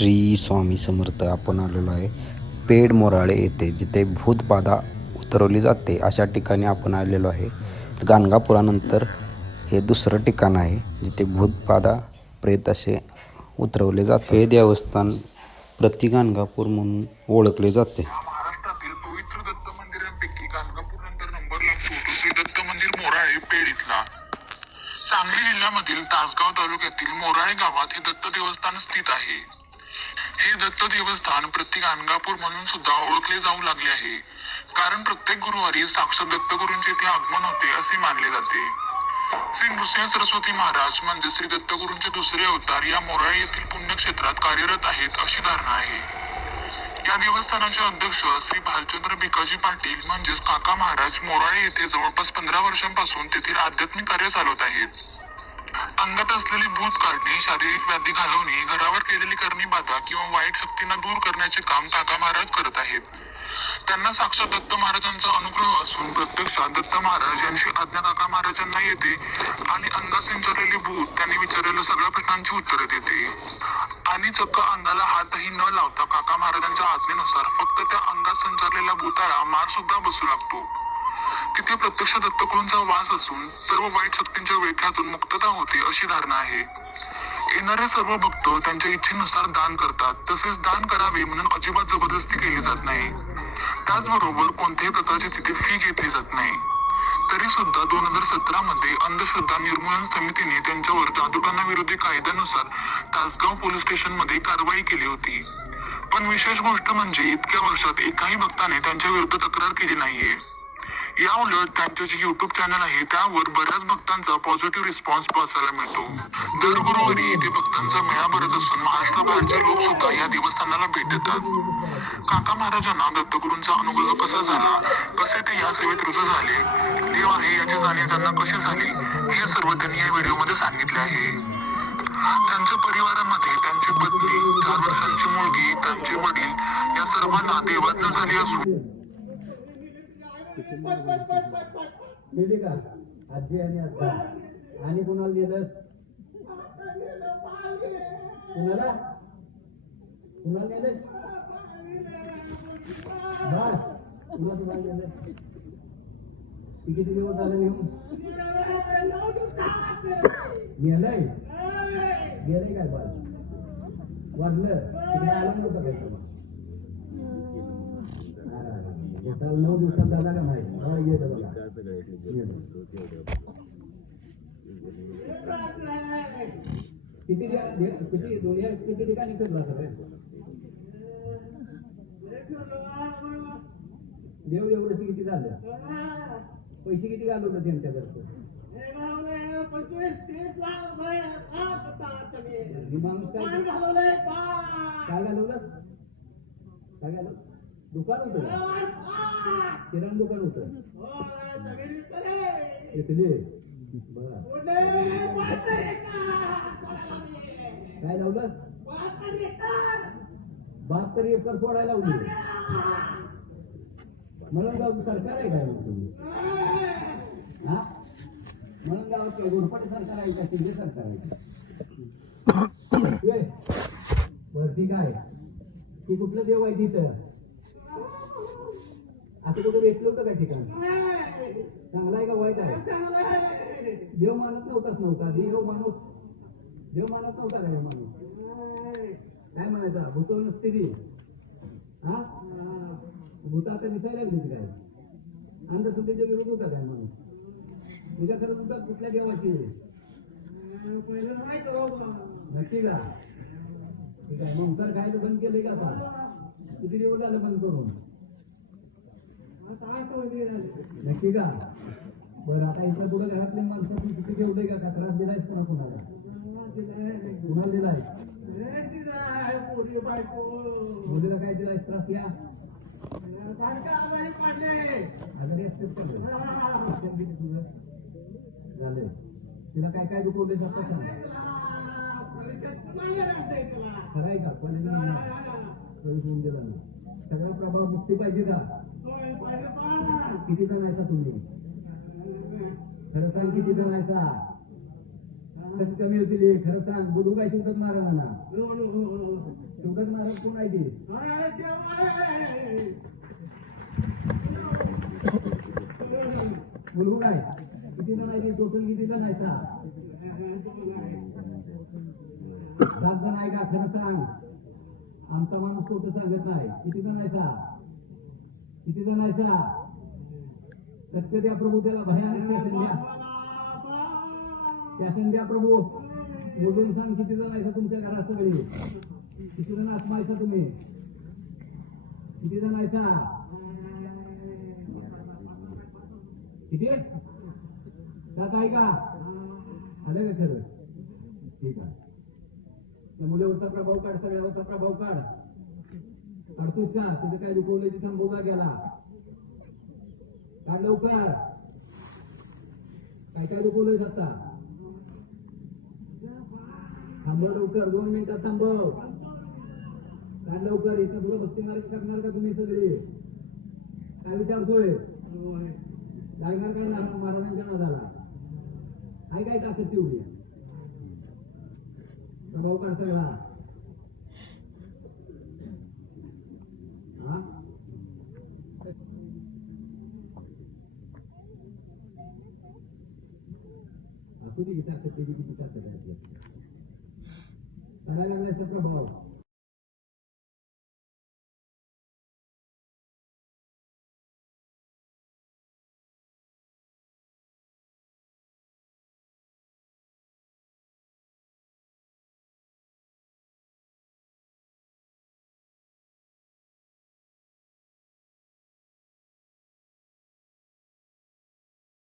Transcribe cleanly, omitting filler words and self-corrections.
श्री स्वामी समर्थ. आपण आलेलो आहे पेड मोराळे येथे, जिथे भूतबाधा उतरवली जाते अशा ठिकाणी आपण आलेलो आहे. गाणगापुरानंतर हे दुसरं ठिकाण आहे जिथे भूतबाधा प्रेत असे उतरवले जाते. हे देवस्थान प्रति गाणगापूर म्हणून ओळखले जाते. महाराष्ट्रातील पवित्र दत्त मंदिरांपैकी गाणगापूर नंतर नंबर लागतो तो श्री दत्त मंदिर मोराळे पेड इथला. सांगली जिल्ह्यामधील तासगाव तालुक्यातील मोराळे गावात हे दत्त देवस्थान स्थित आहे. हे दत्त देवस्थान प्रति गाणगापूर म्हणून सुद्धा ओळखले जाऊ लागले आहे, कारण प्रत्येक गुरुवारी साक्षात दत्तगुरूंचे इथे आगमन होते असे मानले जाते. श्री नृसिंह सरस्वती महाराज म्हणजे श्री दत्तगुरूंचे दुसरे अवतार या मोराळे येथील पुण्यक्षेत्रात कार्यरत आहेत अशी धारणा आहे. या देवस्थानाचे अध्यक्ष श्री भालचंद्र भिकाजी पाटील म्हणजेच काका महाराज मोराळे येथे जवळपास 15 वर्षांपासून तेथील आध्यात्मिक कार्य चालवत आहेत. अंगात असलेली भूत काढणे, शारीरिक व्याधी घालवणे, घरावर केलेली करणी बाधा किंवा वाईट शक्तींना दूर करण्याचे काम काका महाराज करत आहेत. त्यांना साक्षात दत्त महाराजांचा अनुग्रह असून प्रत्यक्षात दत्त महाराज यांची आज्ञा काका महाराजांना येते आणि अंगात संचारलेली भूत त्यांनी विचारलेल्या सगळ्या प्रश्नांची उत्तरे देते. आणि चक्क अंगाला हातही न लावता काका महाराजांच्या आज्ञेनुसार फक्त त्या अंगात संचारलेल्या भूताला मार सुद्धा बसू लागतो. तिथे प्रत्यक्ष दत्तगुरूंचा वास असून सर्व वाईट शक्तींच्या विळख्यातून मुक्तता होते अशी धारणा आहे. येणारे सर्व भक्त त्यांच्या इच्छेनुसार दान करतात. तसेच दान करावे म्हणून अजिबात जबरदस्ती केली जात नाही. त्याचबरोबर कोणत्याही प्रकारची तिथे फी घेतली जात नाही. तरी सुद्धा 2017 मध्ये अंधश्रद्धा निर्मूलन समितीने त्यांच्यावर जादूटोणा विरोधी कायद्यानुसार तासगाव पोलीस स्टेशन मध्ये कारवाई केली होती. पण विशेष गोष्ट म्हणजे इतक्या वर्षात एकाही भक्ताने त्यांच्या विरुद्ध तक्रार केली नाहीये. या उलट त्यांचे जे युट्यूब चॅनल आहे त्यावर बऱ्याच भक्तांचा पॉझिटिव्ह रिस्पॉन्स पाहायला मिळतो. दर गुरुवारी येथे भक्तांचा मेळा भरत असून महाराष्ट्रभराचे लोक सुद्धा या देवस्थानाला भेट देतात. काका महाराजांना दत्तगुरूंचा अनुग्रह कसा झाला, कसे ते या सेवेत रुजू झाले, देव आहे याची जाणीव त्यांना कशी झाली, हे सर्व त्यांनी या व्हिडिओमध्ये सांगितले आहे. त्यांच्या परिवारामध्ये त्यांची पत्नी, 4 वर्षांची मुलगी, त्यांचे वडील या सर्वांना देवाज्ञा झाली असून गेली का आजी आणि आजा आणि कुणाला दिलं, कुणाला कुणाला दिलं, कुणाला दिलं, किती दिवस झाले नेऊन गेलंय, गेलंय काय बाळ वाढलं तिकडे आलं नव्हतं काय तुला 9 दिवसात झाला का माहिती येत बघा. किती किती दुनिया किती ठिकाणी फिरला सगळे देव एवढंच किती झालं, पैसे किती घालवलं त्यांच्याकडचं माणूस काय घालवलं, काय घालवलं, दुकान होतं किराणा दुकान होतं इथली काय लावलं 72 एकर सोडायला लावली. म्हणून गावचं सरकार आहे काय तुम्ही, हा म्हणून गावात गुरपाटे सरकार आहे का शिंदे सरकार आहे भरती काय ती कुठलं देव आहे तिथं, असं कुठं भेटलं होतं काय ठिकाण, चांगला आहे का वाईट आहे, देव मानत नव्हता, देव मानत नव्हता काय माणूस, काय म्हणायचा भूत नसते ती, हा भूत आता दिसायला लागली काय, अंधश्रद्धेच्या विरोध होता काय माणूस, तुझ्या खरं होता कुठल्या देवाची नक्की का, ठीक आहे, संसार खायचं बंद केले का आता, किती दिवस झालं बंद करून, नक्की का, बरं आता इथं पुढे घरातले माणसं किती ठेवले का त्रास दिलायस का कुणाला, कुणाला दिलाय, मुलीला काय दिलायस त्रास, या आजारी असतेच झाले, तिला काय काय दुखवले जातात खरंय का, होऊन गेला ना, सगळा प्रभाव मुक्ती पाहिजे का, किती जण आहे तुम्ही, खरं सांग किती जण आहे, कशी कमी होतील खरं सांग, बोलू काय शिवतात महाराजांना शिवतात घरात कोण आहे ती मुलगुण आहे किती जण आहे टोटल किती जण आहे 7 जण आहे का खरं सांग आमचा माणूस खोटं सांगत नाही किती जण आहे किती जण आहे कटक द्या प्रभू त्याला भयानक शासन द्या प्रभू बोलून सांग किती जण आहे तुमच्या घरात सगळी किती जण आत्मायचा तुम्ही किती जण आहे किती 7 आहे का आलं का खरं ठीक आहे मुलावरचा प्रभाव काढ सगळ्यावरचा प्रभाव काढतोस का तिथे काय दुखवलं तिथं बोला गेला काढ लवकर काय काय दुखवलंय आता थांबव लवकर 2 मिनिटात थांबव काढ लवकर इथं तुला बसणार करणार का तुम्ही सगळे काय विचारतोय लागणार काय महाराजांच्या नादाला काय काय ताकद तेवढी प्रभाव काढ सगळा हा असू दे ताकद त्याची किती ताकद आहे काढायला लागल्याचा प्रभाव